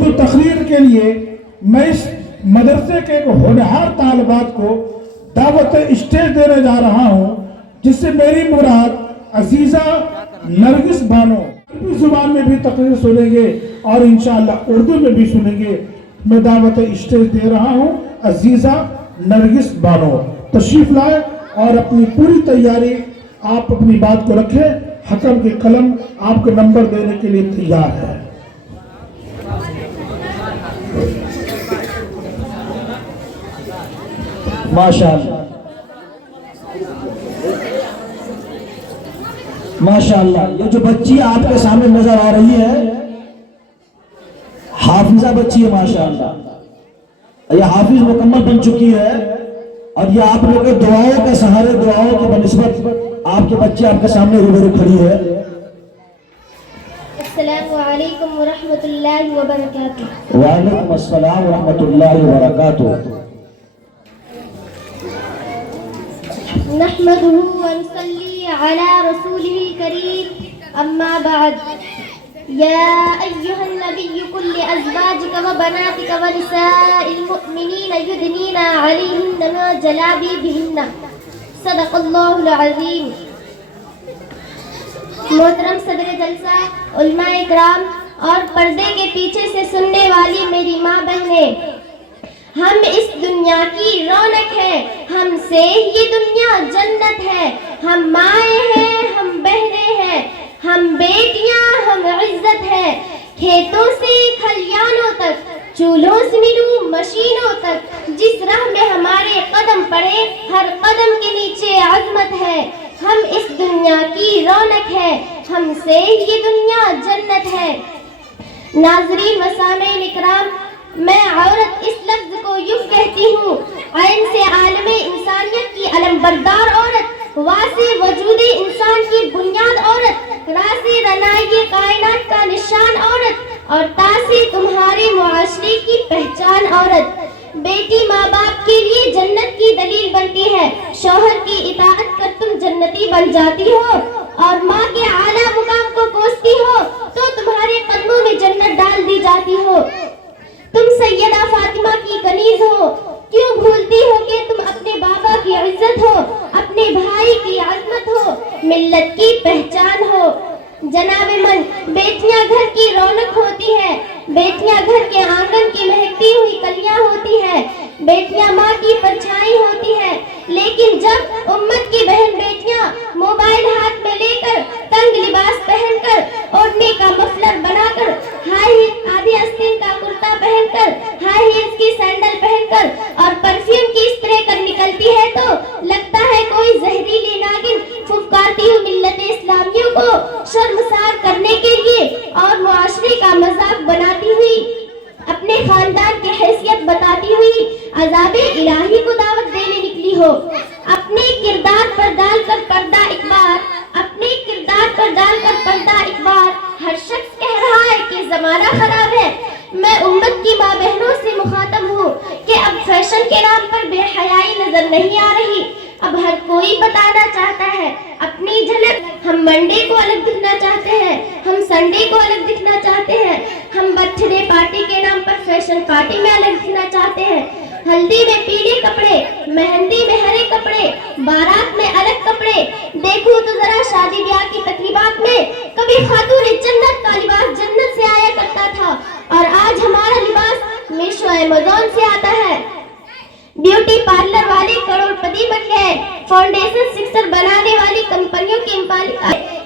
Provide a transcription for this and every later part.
اردو تقریر کے لیے میں اس مدرسے کے ایک ہونہار طالبات کو دعوت اسٹیج دینے جا رہا ہوں، جس سے میری مراد عزیزہ نرگس بانو عربی زبان میں بھی تقریر سنیں گے اور انشاءاللہ اردو میں بھی سنیں گے۔ میں دعوت اسٹیج دے رہا ہوں عزیزہ نرگس بانو، تشریف لائے اور اپنی پوری تیاری آپ اپنی بات کو رکھیں۔ حکم کے قلم آپ کو نمبر دینے کے لیے تیار ہے۔ ماشاءاللہ ماشاءاللہ، یہ جو بچی آپ کے سامنے نظر آ رہی ہے حافظہ بچی ہے ماشاءاللہ، یہ حافظ مکمل بن چکی ہے اور یہ آپ لوگ کے دعاؤں کے سہارے، دعاؤں کے بنسبت آپ کے بچے آپ کے سامنے روبرو کھڑی ہے۔ السلام علیکم ورحمۃ اللہ وبرکاتہ۔ وعلیکم السلام ورحمۃ اللہ وبرکاتہ۔ نحمده ونصلي على رسوله الكريم أما بعد يا أيها النبي قل لأزواجك وبناتك ونساء المؤمنين يدنين عليهن من جلابيبهن صدق الله العظيم۔ محترم صدر جلسہ، علماء اکرام اور پردے کے پیچھے سے سننے والی میری ماں بہنیں، ہم اس دنیا کی رونق ہے، ہم سے یہ دنیا جنت ہے، ہم مائیں ہیں، ہم بہنیں ہیں، ہم بیٹیاں، ہم عزت ہے، کھیتوں سے کھلیانوں تک، چولہوں سے ملوں مشینوں تک، جس راہ میں ہمارے قدم پڑے ہر قدم کے نیچے عظمت ہے، ہم اس دنیا کی رونق ہے، ہم سے یہ دنیا جنت ہے۔ ناظرین مسامعین اکرام، میں عورت اس لفظ کو یوں کہتی ہوں، عین سے عالم انسانیت کی علم بردار عورت، واں سے وجود انسان کی بنیاد عورت، راہ سے رنائی کائنات کا نشان عورت، اور تا سے تمہارے معاشرے کی پہچان عورت۔ بیٹی ماں باپ کے لیے جنت کی دلیل بنتی ہے، شوہر کی اطاعت کر تم جنتی بن جاتی ہو، اور ماں کے اعلیٰ مقام کو کوستی ہو تو تمہارے قدموں میں جنت ڈال دی جاتی ہو۔ تم سیدہ فاطمہ کی کنیز ہو، کیوں بھولتی ہو کہ تم اپنے بابا کی عزت ہو، اپنے بھائی کی عظمت ہو، ملت کی پہچان ہو۔ جناب من، بیٹیاں گھر کی رونق ہوتی ہے، بیٹیاں گھر کے آنگن کی مہکتی ہوئی کلیاں ہوتی ہے، بیٹیاں ماں کی پرچھائی ہوتی ہے، لیکن جب امت کی بہن بیٹیاں موبائل ہاتھ میں لے کر، تنگ لباس پہن کر، اوڑھنے کا مفلر بنا کر، ہائی ہیل آدھی آستین کا کرتا پہن کر، ہائی ہیلز کی سینڈل پہن کر اور پرفیوم کی اسپرے کر نکلتی ہے تو لگتا ہے کوئی زہریلی ناگن پھپکارتی ہوئی ملت اسلامیوں کو شرمسار کرنے کے لیے اور معاشرے کا مذاق بناتی ہوئی، اپنے خاندان کی حیثیت بتاتی ہوئی عذاب الہی کو دعوت دینے نکلی ہو۔ اپنے کردار پر ڈال کر پردہ ایک بار، اپنے کردار پر ڈال کر پردہ ایک بار، ہر شخص کہہ رہا ہے کہ زمانہ خراب ہے۔ میں امت کی ماں بہنوں سے مخاطب ہوں کہ اب فیشن کے نام پر بے حیائی نظر نہیں آ رہی، اب ہر کوئی بتانا چاہتا ہے اپنی جھلک۔ ہم منڈے کو الگ دکھنا چاہتے ہیں، ہم سنڈے کو الگ دکھنا چاہتے ہیں، ہم برتھ ڈے پارٹی کے نام پر فیشن پارٹی میں الگ دکھنا چاہتے ہیں۔ ہلدی میں پیلے کپڑے، مہندی میں ہرے کپڑے، بارات میں الگ کپڑے۔ دیکھو تو ذرا شادی بیاہ کی تقریبات میں کبھی خاتون جنت کا لباس جنت سے آیا کرتا تھا، اور آج ہمارا لباس میشو ایمیزون سے آتا ہے۔ بیوٹی پارلر والے کروڑ پتی بن گئے، فاؤنڈیشن سکسر بنانے والی کمپنیوں کی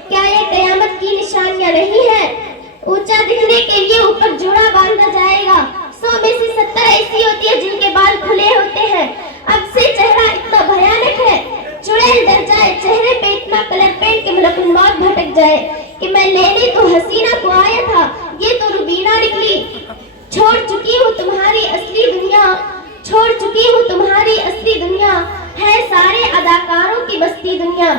کیا یہ قیامت کی نشانیاں نہیں ہیں؟ اونچا دکھنے کے لیے اوپر جوڑا باندھا جائے گا، 100 میں سے 70 ایسی ہوتی ہے جن کے بال کھلے ہوتے ہیں۔ اب سے چہرہ اتنا بھیانک ہے، چڑیل ڈر جائے چہرے پہ اتنا کلر پینٹ کے ملک الموت بھٹک جائے کہ میں لینے تو حسینہ کو آیا تھا، یہ تو روبینہ نکلی۔ چھوڑ چکی ہوں تمہاری اصلی دنیا، چھوڑ چکی ہوں تمہاری اصلی دنیا، ہے سارے اداکاروں کی بستی دنیا۔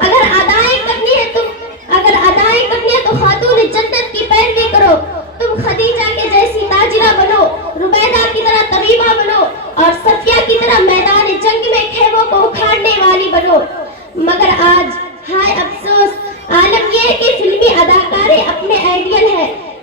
اگر ادائیں کرنی ہے تو خاتون جنت کی پیروی کرو، تم خدیجہ کے جیسی تاجرہ بنو، ربیدہ کی طرح طبیبہ بنو، اور صفیہ کی طرح میدان جنگ میں خیموں کو اکھاڑنے والی بنو۔ مگر آج ہائے افسوس، عالم یہ ہے کہ فلمی اداکاریں اپنے آئیڈیل ہے،